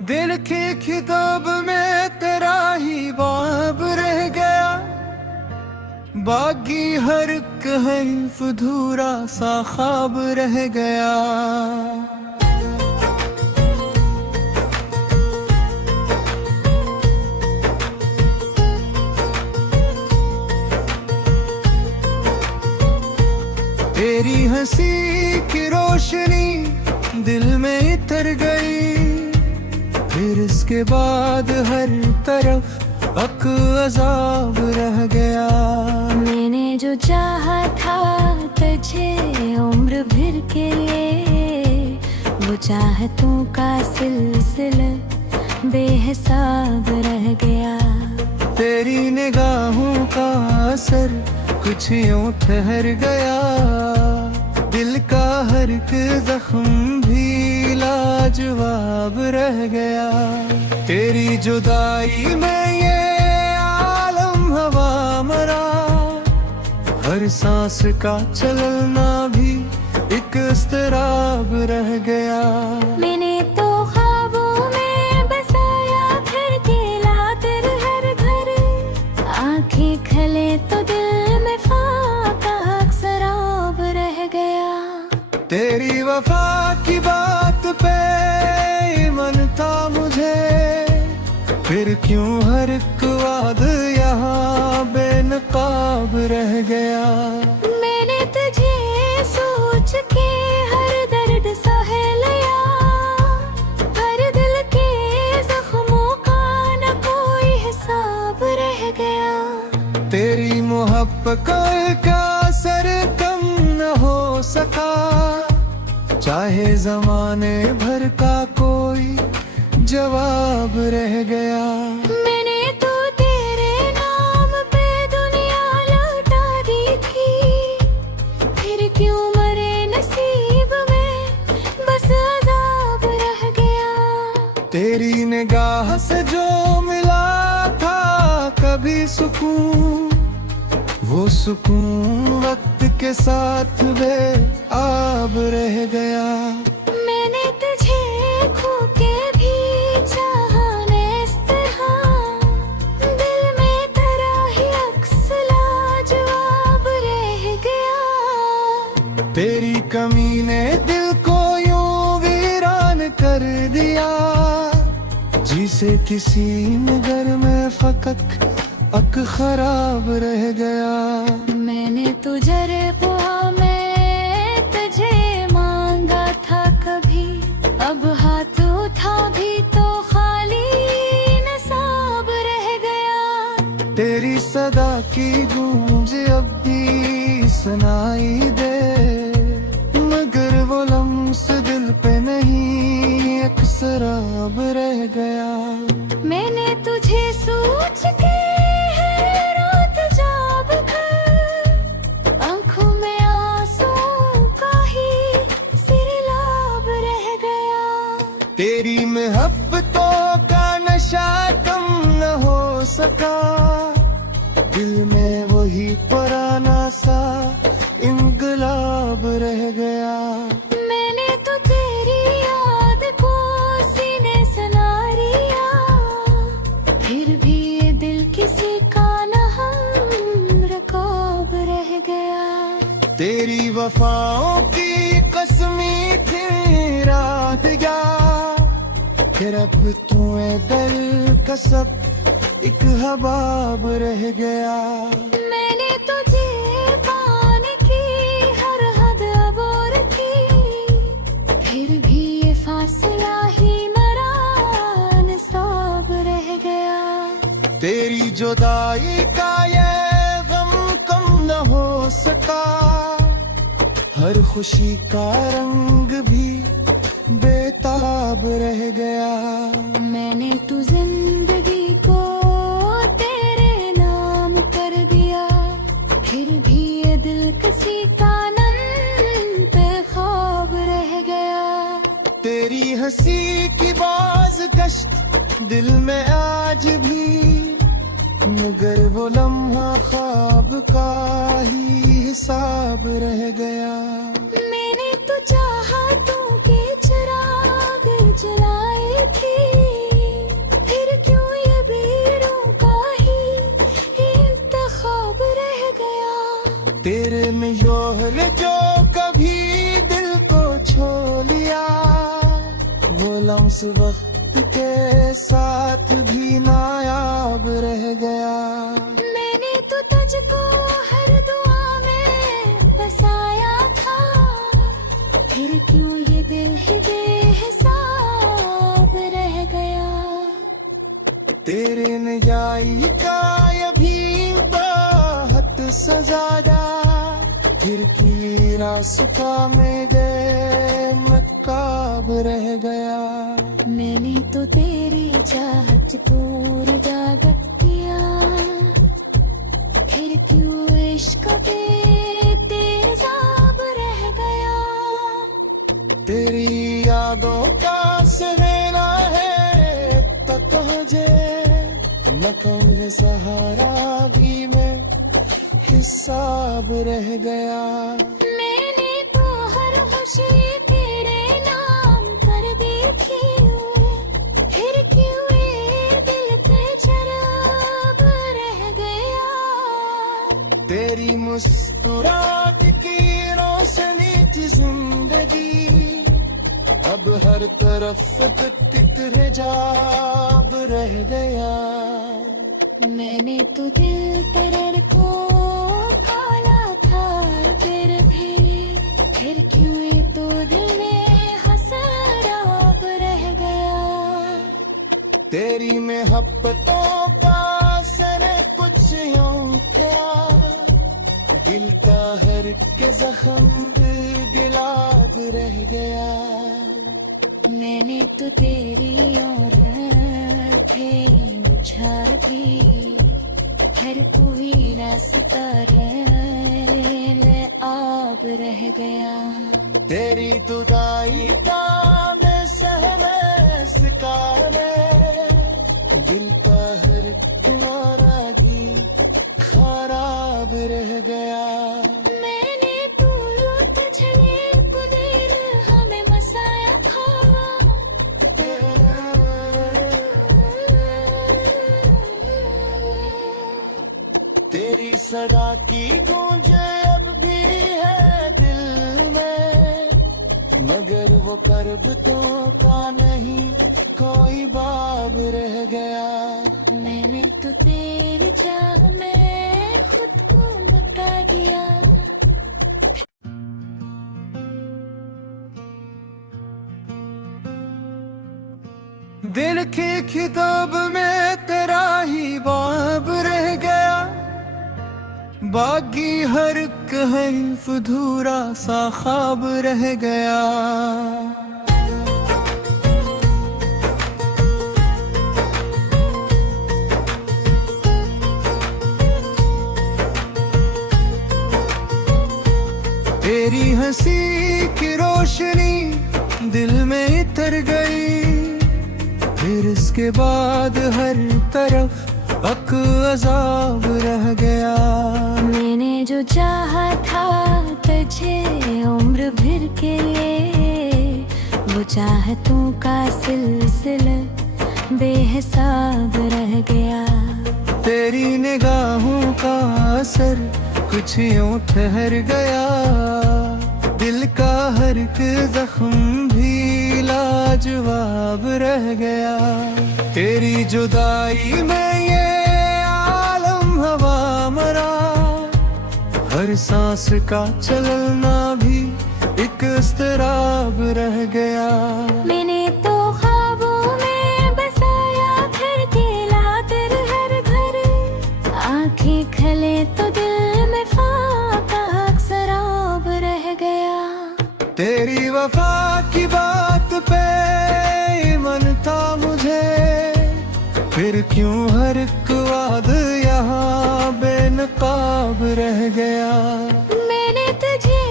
दिल की किताब में तेरा ही बाब रह गया, बाकी हर एक हर्फ अधूरा सा ख्वाब रह गया। तेरी हंसी की रोशनी दिल में इतर गई, फिर इसके बाद हर तरफ अक अज़ाब रह गया। मैंने जो चाहा था तुझे उम्र भर के लिए, वो चाहतों का सिलसिला बेहिसाब रह गया। तेरी निगाहों का असर कुछ यूं ठहर गया, दिल का हर एक जख्म भी लाजवाब रह गया। तेरी जुदाई में ये आलम हवा मरा, हर सांस का चलना भी एक इस्तराब रह गया। मैंने तो ख्वाबों में बसाया घर के लातिर हर घर, आंखें खले तो दिल में फाका शराब रह गया। तेरी वफा की बात पे मन था मुझे, फिर क्यों हर एक वाद यहाँ बेनकाब रह गया। मैंने तुझे सोच के हर दर्द सह लिया, हर दिल के जख्मों का न कोई हिसाब रह गया। तेरी मोहब्बत का असर कम न हो सका, चाहे जमाने भर का कोई जवाब रह गया। मैंने तो तेरे नाम पे दुनिया लौटा दी थी, फिर क्यों मरे नसीब में बस अज़ाब रह गया। तेरी निगाह से जो मिला था कभी सुकून, वो सुकून वक्त के साथ बेआब रह गया। मैंने तुझे खो के भी चाहा मैं इस तरह, दिल में तेरा ही अक्स लाजवाब रह गया। तेरी कमी ने दिल को यूं वीरान कर दिया, जिसे किसी नगर में फकक अक खराब रह गया। मैंने तुझे पुआ में तुझे मांगा था कभी, अब हाथ उठा भी तो खाली नसाब रह गया। तेरी सदा की गूंज अब भी सुनाई दे, मगर वो लम्स दिल पे नहीं अक्सर अब रह गया। मैंने तुझे सोच के हर रात जाग कर, आंखों में आंसू का ही सिरलाब रह गया। तेरी मोहब्बतों का नशा कम न हो सका, दिल में वही पुराना सा इनकलाब रह गया। मैंने तो तेरी याद को सीने सना लिया, फिर भी ये दिल किसी का न हम रकाब रह गया। तेरी वफाओं की कसमी थी रात गया, फिर अब तुम्हें दिल का सब एक हबाब रह गया। मैंने तुझे पाने की हर हद अबोर की, फिर भी ये फासला ही मरा नसाब रह गया। तेरी जुदाई का ये गम कम न हो सका, हर खुशी का रंग भी बेताब रह गया। मैंने तू जिंदगी को तेरे नाम कर दिया, फिर भी ये दिल किसी का नन्हे ख्वाब रह गया। तेरी हंसी की बाज़गश्त दिल में आज भी, मगर वो लम्हा ख्वाब का ही हिसाब रह गया। मैंने तो चाहा तू के चिराग जलाए थे, बोल जो कभी दिल को छू लिया, वो लम्स वक्त के साथ भी नायाब रह गया। मैंने तो तुझको हर दुआ में बसाया था, फिर क्यों ये दिल ही बेहिसाब रह गया। तेरे नजाई का ये भी बहुत सजादा, फिर की रास्ता में गए मकाब रह गया। मैंने तो तेरी चाहत दूर जागत किया, फिर क्यों इश्क पे तेजाब रह गया। तेरी यादों का सहना है तक जे, न कहूँ सहारा भी मैं हिसाब रह गया। मैंने तो हर खुशी तेरे नाम कर दी थी, फिर क्यों ये दिल पे शराब रह गया। तेरी मुस्कुराहट की रोशनी की जिंदगी, अब हर तरफ तक हिजाब रह गया। मैंने तो दिल पर को काला था, फिर क्यों ये तो दिल में हसराब रह गया। तेरी मोहब्बतों का असर कुछ यूं था, दिल का हर एक जख्म गिलाब रह गया। मैंने तो तेरी और बुझा दी, हर कोई रास्ता आब रह गया। तेरी जुदाई का मैं सहने सिकाने, दिल का हर किनारा भी खराब रह गया। मैंने तो तुझे कुदर हमें मसाया था, तेरी सदा की गूंज अब भी है दिल में, मगर वो कर्ब तो का नहीं कोई बाब रह गया। मैंने तो तेरी चाह में खुद को मटा दिया। दिल की किताब में तेरा ही बाब रह गया, बाकी हर हर्फ अधूरा सा ख्वाब रह गया। तेरी हंसी की रोशनी दिल में इतर गई, फिर इसके बाद हर तरफ अक अजाब रह गया। मैंने जो चाहा था तुझे उम्र भर के लिए, वो चाहतों का सिलसिला बेहिसाब रह गया। तेरी निगाहों का असर कुछ यूं ठहर गया, दिल का हर एक जख्म भी लाजवाब रह गया। तेरी जुदाई में ये आलम हवा मरा, हर सांस का चलना भी एक इस्तराब रह गया। मैंने तो ख्वाबों में बसाया फिर दिला तेरे हर घर, आंखें खले तो दिल में फाका शराब रह गया। तेरी वफा की बात पे ईमान था मुझे, फिर क्यों हर एक वाद यहाँ बेनकाब रह गया। मैंने तुझे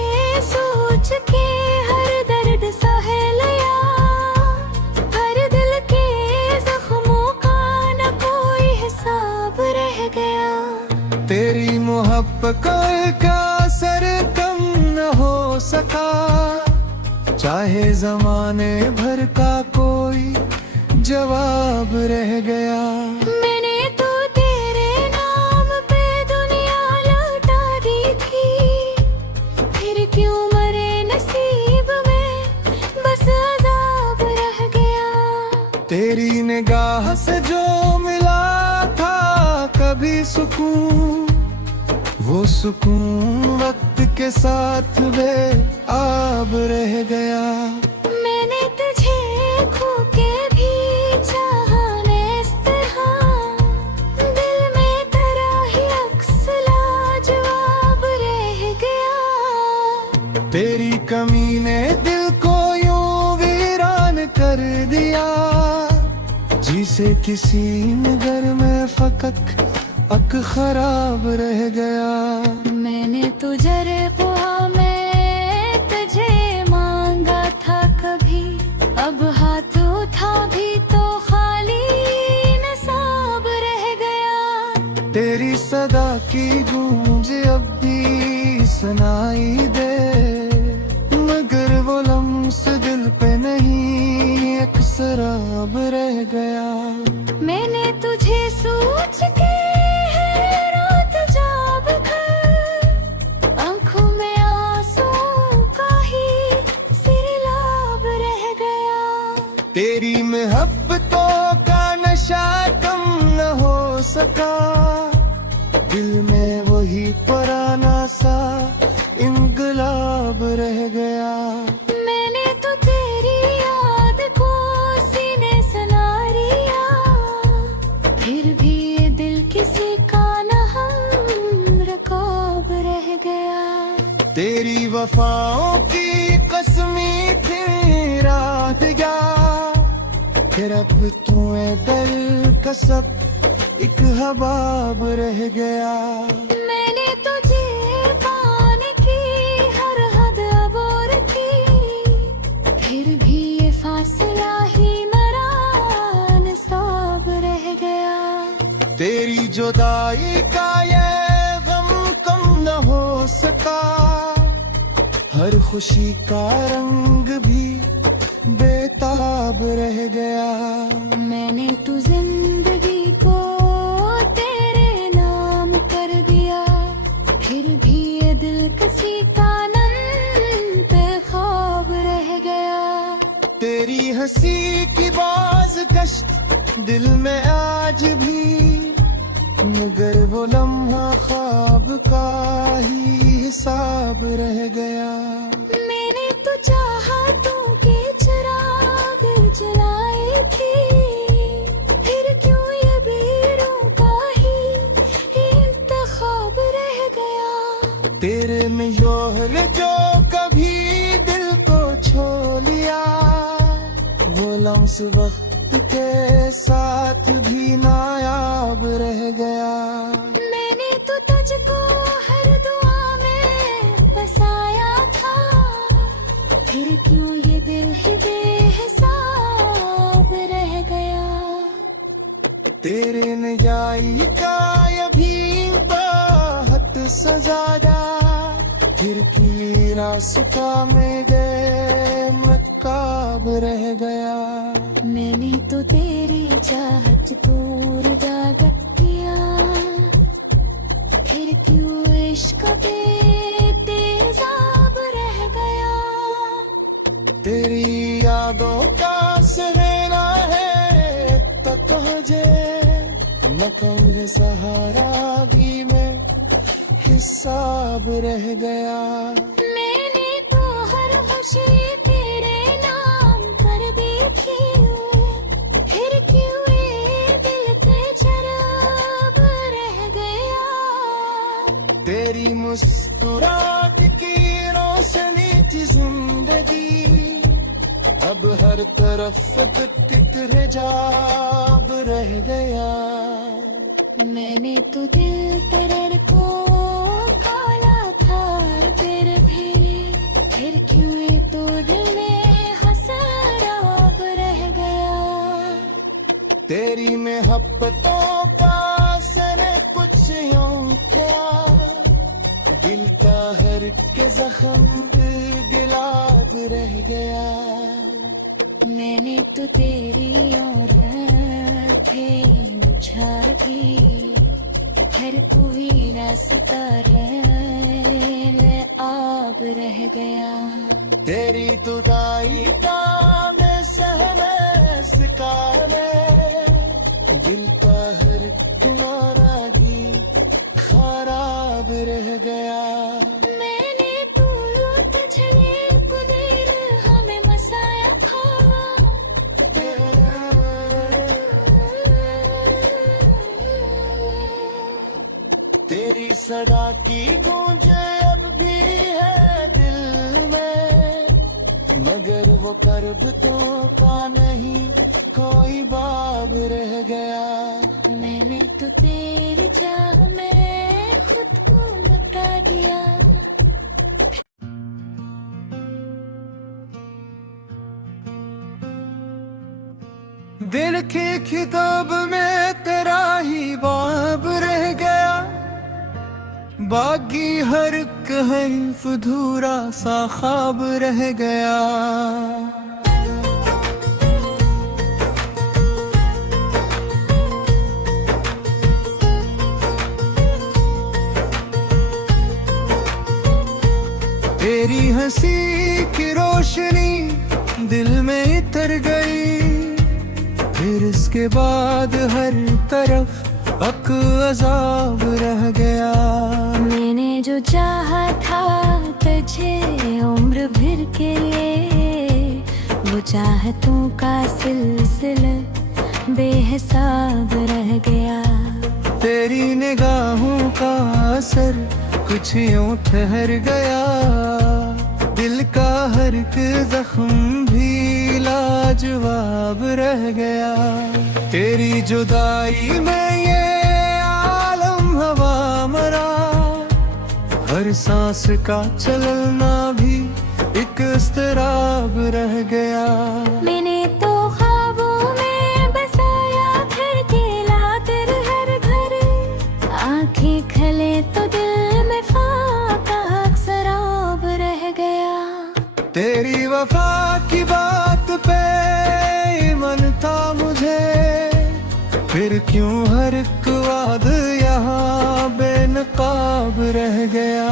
सोच के हर दर्द सह लिया, हर दिल के जख्मों का न कोई हिसाब रह गया। तेरी मोहब्बत का असर कम न हो सका, चाहे जमाने भर का कोई जवाब रह गया। मैंने तो तेरे नाम पे दुनिया लौटा दी थी, क्यों मरे नसीब में बस अज़ाब रह गया। तेरी निगाह से जो मिला था कभी सुकून, वो सुकून वक्त के साथ बेआब रह गया। मैंने तुझे खो के भी चाहा इस तरह, दिल में तेरा ही अक्स लाजवाब रह गया। तेरी कमी ने दिल को यूं वीरान कर दिया, जिसे किसी नगर में फकक अक खराब रह गया। मैंने तुझे पुआ में तुझे मांगा था कभी, अब हाथ उठा भी तो खाली नसाब रह गया। तेरी सदा की गूंज अब भी सुनाई दे, मगर वो लम्स दिल पे नहीं एक शराब रह गया। मैंने तुझे सोच के रात जाग कर, आंखों में आंसू का ही सिरलाब रह गया। तेरी मोहब्बतों का नशा कम न हो सका, दिल में वही पुराना सा इनकलाब रह गया। मैंने तो तेरी याद को सीने सनारिया, फिर भी ये दिल किसी का न हम रकाब रह गया। तेरी वफाओं की कसमी फिर रात गया, फिर अब तुम्हें दिल का सब एक हबाब रह गया। मैंने तुझे पाने की हर हद अबोर की, फिर भी ये फासला ही नारान साब रह गया। तेरी जुदाई का ये गम कम न हो सका, हर खुशी का रंग भी बेताब रह गया। मैंने तू जिंदगी को तेरे नाम कर दिया, फिर भी ये दिल किसी का पे ख्वाब रह गया। तेरी हंसी की बाज़गश्त दिल में आज भी, मगर वो लम्हा ख्वाब का ही हिसाब रह गया। मैंने तो चाहा तू के चिराग जलाए थे, फिर क्यों ये बीरों का ही इंतखाब रह गया। तेरे में योहल जो कभी दिल को छो लिया, वो लम्स वक्त के साथ भी नायाब रह गया। मैंने तो तुझको हर दुआ में बसाया था, फिर क्यों ये दिल ही बेहिसाब रह गया। तेरे नजाई का ये भी बहुत सजादा, फिर की रास्ता में गए मकाब रह गया। मैंने तो तेरी चाहत दूर जागत किया, फिर क्यों इश्क पे तेजाब रह गया। तेरी यादों का सहना है तो तुझे नकल ये सहारा भी में हिसाब रह गया। मैंने तो हर खुशी तेरे नाम कर दी थी, फिर क्यों ये दिल पे शराब रह गया। तेरी मुस्कुराहट की रोशनी की जिंदगी, अब हर तरफ तिकरे जाब रह गया। मैंने तो दिल तेरे को काला था, फिर क्यों ये तो दिल में हसराब रह गया। तेरी मोहब्बतों का असर कुछ यूं क्या, दिल का हर के जख्म गिलाब रह गया। मैंने तो तेरी और थे बुझा दी, घर पूरी रास्ता ख्वाब रह गया। तेरी जुदाई का मैं सहने सिकाने, दिल का हर तुम्हारा गीत खराब रह गया। मैंने तू तुझे पुदीर हमें मसाया खावा, तेरी सदा की गूंज अब भी है दिल में, मगर वो कर्ब तो का नहीं कोई बाब रह गया। मैंने तो तेरी चाह में खुद को मटा दिया। दिल की किताब में तेरा ही बाब रह गया, बाकी हर हर्फ अधूरा सा ख्वाब रह गया। तेरी हंसी की रोशनी दिल में इतर गई, फिर इसके बाद हर तरफ अज़ाब रह गया। मैंने जो चाहा था तुझे उम्र भर के लिए, वो चाहतों का सिलसिला बेहिसाब रह गया। तेरी निगाहों का असर कुछ यूं ठहर गया, दिल का हर एक जख्म भी लाजवाब रह गया। तेरी जुदाई में ये आलम हवा मरा, हर सांस का चलना भी एक इस्तराब रह गया। मैंने तो ख्वाबों में बसाया घर के लातिर हर घर, आंखें खले तो दिल में फाका शराब रह गया। तेरी वफा की बात पे ईमान था मुझे, फिर क्यों हर एक वाद यहाँ बेनकाब रह गया।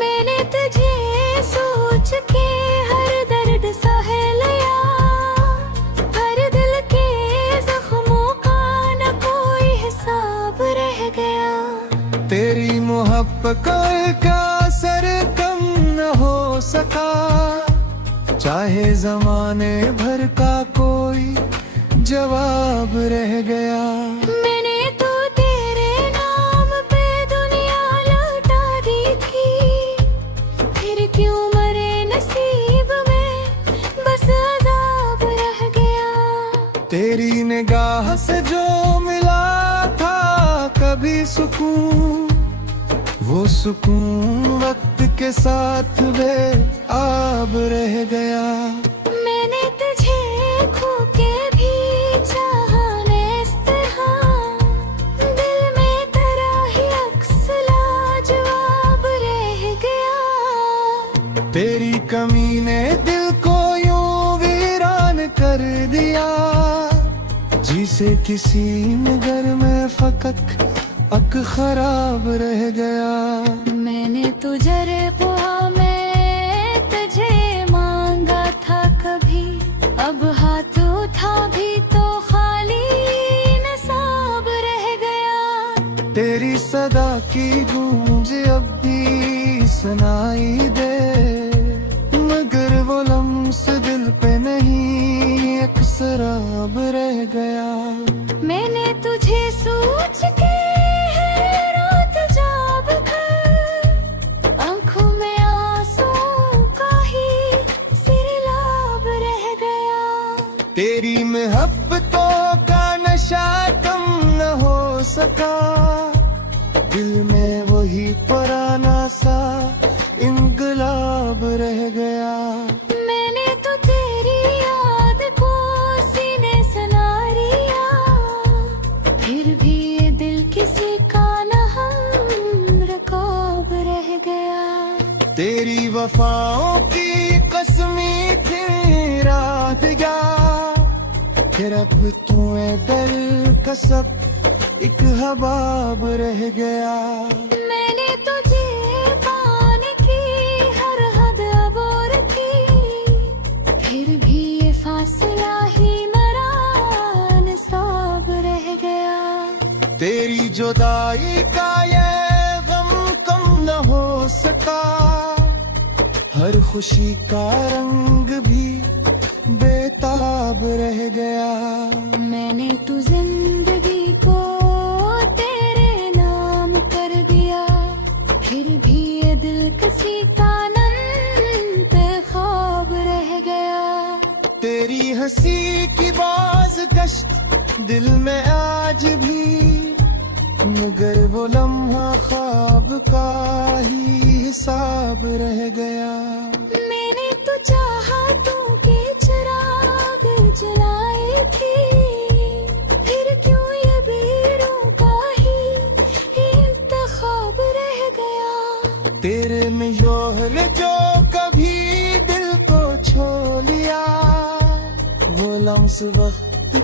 मैंने तुझे सोच के हर दर्द सह लिया, हर दिल के जख्मों का न कोई हिसाब रह गया। तेरी मोहब्बत का असर कम न हो सका, चाहे जमाने भर का कोई जवाब रह गया। मैंने तो तेरे नाम पे दुनिया लौटा दी थी, फिर क्यों मरे नसीब में बस अज़ाब रह गया। तेरी निगाह से जो मिला था कभी सुकून, वो सुकून वक्त के साथ बेआब रह गया। मैंने तुझे खो के भी चाहा इस तरह, दिल में तेरा ही अक्स लाजवाब रह गया। तेरी कमी ने दिल को यूं वीरान कर दिया, जिसे किसी नगर में फकक अक खराब रह गया। मैंने तुझे पुआ में तुझे मांगा था कभी, अब हाथ उठा भी तो खाली नसाब रह गया। तेरी सदा की गूंज अब भी सुनाई दे, मगर वो लम्स दिल पे नहीं अक्सर अब रह गया। मैंने तुझे सोच के रात जाग कर, आंखों में आंसू का ही सिरलाब रह गया। तेरी मोहब्बतों का नशा कम न हो सका, दिल में वही पुराना सा इंकलाब रह गया। मैंने तो तेरी याद को सीने सना लिया, फिर भी ये दिल किसी का न हम रकाब रह गया। तेरी वफाओं की कसमी थी रात या, फिर अब तुम्हें दिल का सब एक हबाब रह गया। मैंने तुझे पाने की जुदाई का ये गम कम न हो सका, हर खुशी का रंग भी बेताब रह गया। मैंने तो जिंदगी को तेरे नाम कर दिया, फिर भी ये दिल किसी का पे ख्वाब रह गया। तेरी हंसी की बाज गश्त दिल में आज भी, मगर वो लम्हा ख्वाब का ही हिसाब रह गया। मैंने तो चाहतों के चिराग जलाए थे, फिर क्यों ये बेरों का ही इंतखाब रह गया। तेरे में योहल जो कभी दिल को छो लिया, वो लम्स वक्त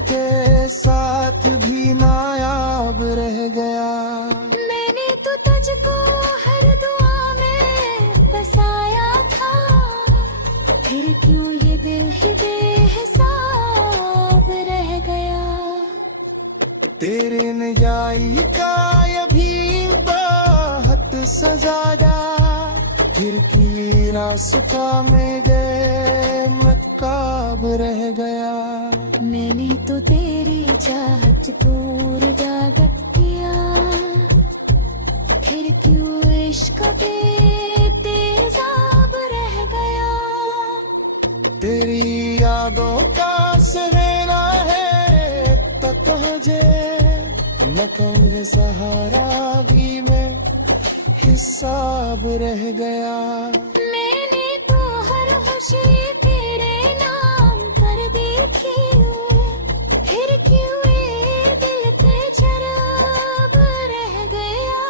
के साथ भी नायाब रह गया। मैंने तो तुझको हर दुआ में बसाया था, फिर क्यों ये दिल ही बेहिसाब रह गया। तेरे नजाई का ये भी बाहत सजादा, फिर की रास्ता में गए मकाब रह गया। मैंने तो तेरी चाहत दूर जागत किया, फिर क्यों इश्क पे तेजाब रह गया। तेरी यादों का सवेरा है तक मुझे, मकान सहारा भी में हिसाब रह गया। मैंने तो हर खुशी तेरे नाम कर दी थी, फिर क्यों ये दिल पे शराब रह गया।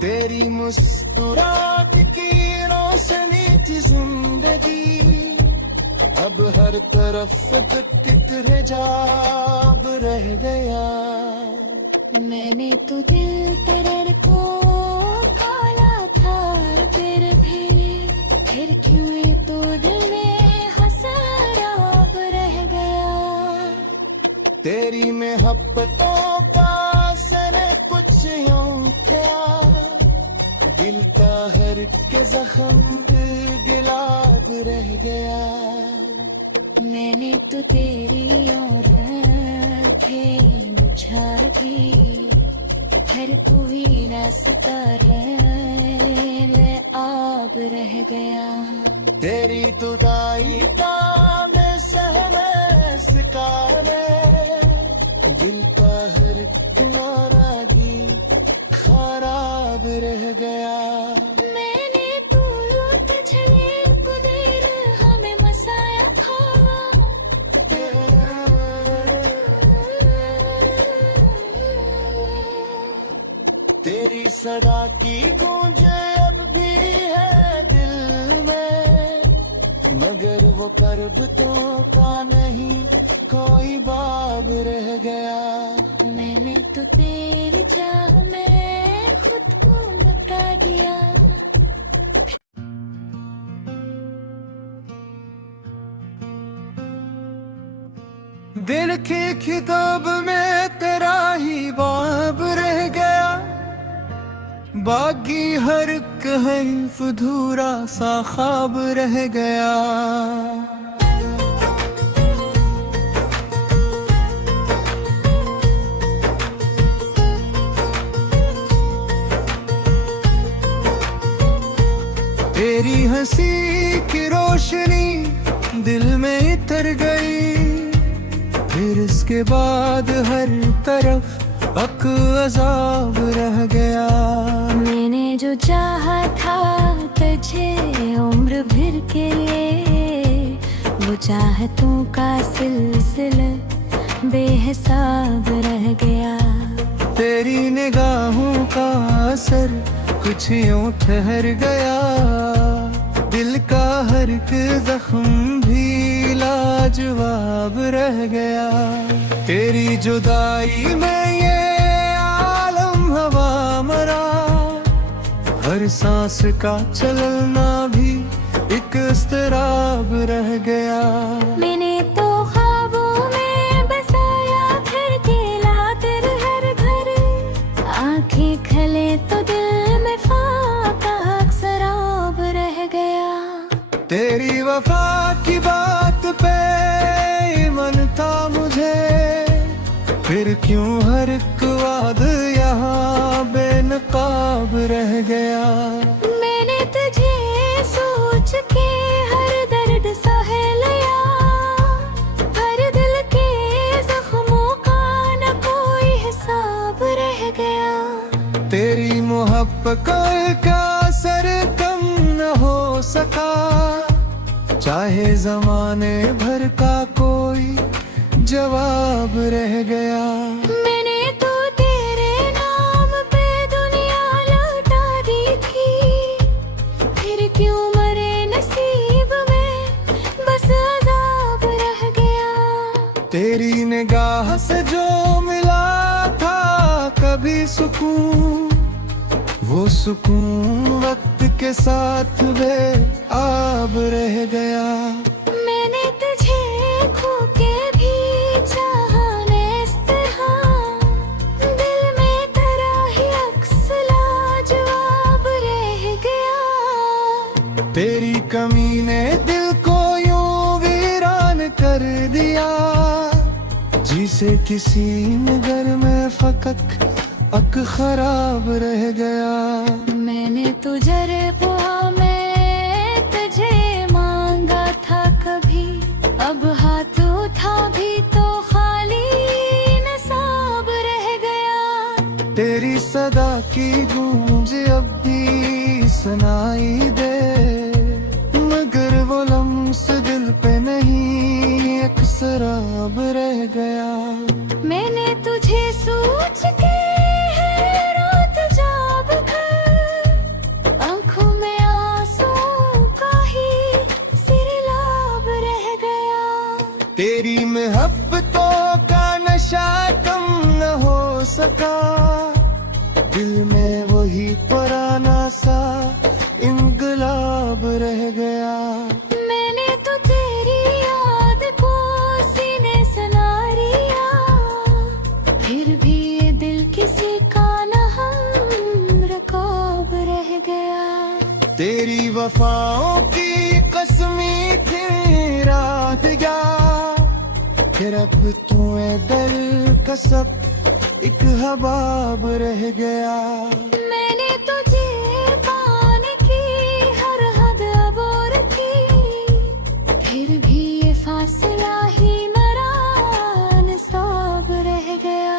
तेरी मुस्कुराहट की रोशनी थी जिंदगी, अब हर तरफ तितर जाब रह गया। मैंने तो दिल तेरे को काला था, फिर क्यों ये तो दिल में हसराब रह गया। तेरी मोहब्बतों का असर कुछ यूं था, दिल का हर के जख्म गिलाब रह गया। मैंने तो तेरी और थे बुझा भी, हर कोई रास्ता आब रह गया। तेरी जुदाई का मैं सहने सिकारे, दिल का हर किनारा भी खराब रह गया। मैंने तो तुझे कुदेर हमें मसाया था, तेरी सदा की गूंज अब भी है दिल में, मगर वो कर्ब तो का नहीं कोई बाब रह गया। मैंने तो तेरी चाह में खुद को मटा दिया। दिल की किताब में तेरा ही बाब रह गया, बाकी हर हर्फ अधूरा सा ख्वाब रह गया। तेरी हंसी की रोशनी दिल में इतर गई, फिर इसके बाद हर तरफ अक अजाब रह गया। मैंने जो चाहा था तुझे उम्र भर के लिए, वो चाहतों का सिलसिला बेहिसाब रह गया। तेरी निगाहों का असर कुछ यूं ठहर गया, दिल का हर एक जख्म भी लाजवाब रह गया। तेरी जुदाई में ये आलम हवा मरा, हर सांस का चलना भी एक इस्तराब रह गया। मैंने तो ख्वाबों में बसाया फिर केला तेरे हर घर, तेरी वफा की बात पे ईमान था मुझे, फिर क्यों हर एक वाद यहाँ बेनकाब रह गया। मैंने तुझे सोच के हर दर्द सह लिया, हर दिल के जख्मों का न कोई हिसाब रह गया। तेरी मोहब्बत का असर कम न हो सका, चाहे जमाने भर का कोई जवाब रह गया। मैंने तो तेरे नाम पे दुनिया लौटा दी थी, फिर क्यों मरे नसीब में बस अजाब रह गया। तेरी निगाह से जो मिला था कभी सुकून, वो सुकून वक्त के साथ बेआब रह गया। मैंने तुझे खो के भी चाहा मैं इस तरह, दिल में तेरा ही अक्स लाजवाब रह गया। तेरी कमी ने दिल को यूं वीरान कर दिया, जिसे किसी नगर में फकक अक खराब रह गया। मैंने तुझे पुआ मैं तुझे मांगा था कभी, अब हाथ उठा भी तो खाली नसाब रह गया। तेरी सदा की गूंज अब भी सुनाई दे, मगर वो लम्स दिल पे नहीं एक शराब रह गया। मैंने तुझे सोच के है रात जाग कर, आंखों में आंसू का ही सिरलाब रह गया। तेरी मोहब्बतों का नशा कम न हो सका, दिल में वही पुराना सा इंकलाब रह गया। मैंने तो तेरी याद को सीने सनारिया, फिर भी ये दिल किसी का न हम रकाब रह गया। तेरी वफाओं की कसमी थी रात जा, फिर अब तुम्हें दिल का सब एक हबाब रह गया। मैंने तुझे पाने की हर हद अबोर की, फिर भी ये फासला ही मरान साब रह गया।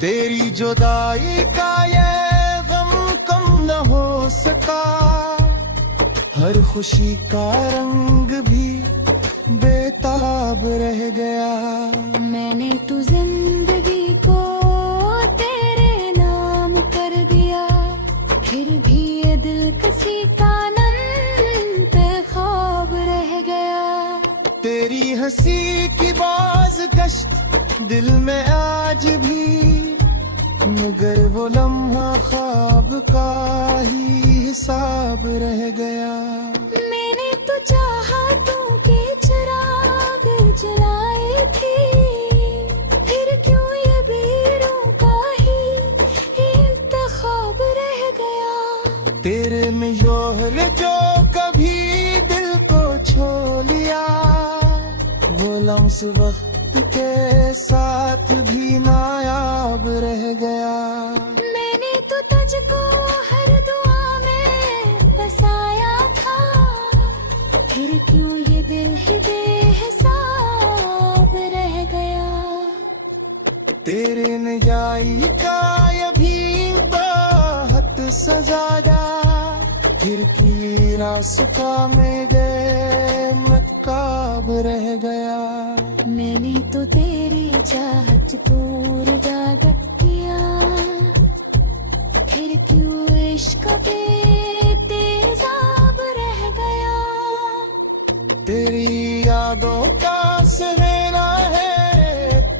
तेरी जुदाई का ये गम कम न हो सका, हर खुशी का रंग भी बेताब रह गया। मैंने तो जिंदगी को तेरे नाम कर दिया, फिर भी ये दिल किसी का ख्वाब रह गया। तेरी हंसी की बाज़गश्त दिल में आज भी, मगर वो लम्हा ख्वाब का ही हिसाब रह गया। मैंने तो चाहा तू के चिराग जलाए थे, फिर क्यों ये बेरों का ही इंतखाब रह गया। तेरे में योहर जो कभी दिल को छो लिया, वो लम्स वक्त के साथ भी नायाब रह गया। मैंने तो तुझको हर दुआ में बसाया था, फिर क्यों ये दिल ही बेहिसाब रह गया। तेरे नजाई का ये भी बहुत सजादा, फिर की रास्ता में गए मकाब रह गया। मैंने तो तेरी चाहत पूर जागत किया, फिर क्यों इश्क पे तेजाब रह गया। तेरी यादों का सहना है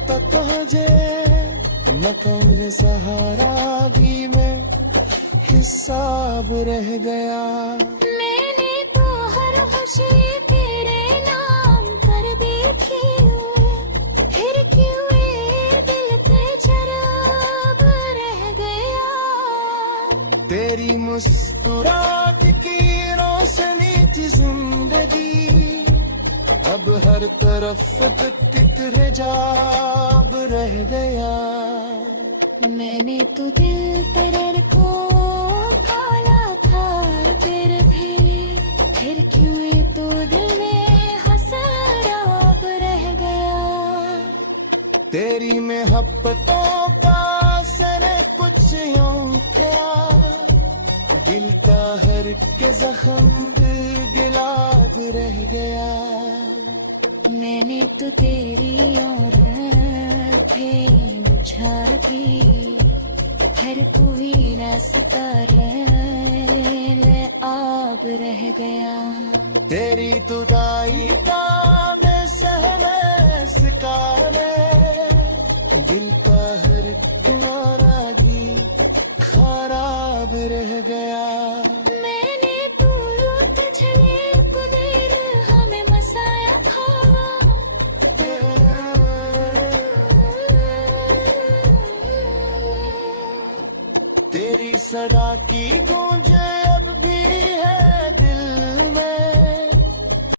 तक मुझे, न कमरे सहारा भी मैं हिसाब रह गया। मैंने तो हर खुशी तेरे नाम कर दी थी, फिर क्यों ये दिल पे शराब रह गया। तेरी मुस्कुराहट की रोशनी थी जिंदगी, अब हर तरफ तिकरे जाब रह गया। मैंने तो दिल तेरे को काला था, फिर क्यों ये तो दिल में हसराब रह गया। तेरी मोहब्बतों का असर कुछ यूं क्या, दिल का हर एक जख्म गिलाब रह गया। मैंने तो तेरी और थे बुझा दी, हर कोई रास्ता आब रह गया। तेरी जुदाई का मैं सहने सिकारे, दिल का हर एक किनारा भी खराब रह गया। मैंने तो तुझे कुदेर हमें मसाया खावा, तेरी सदा की गूंज अब भी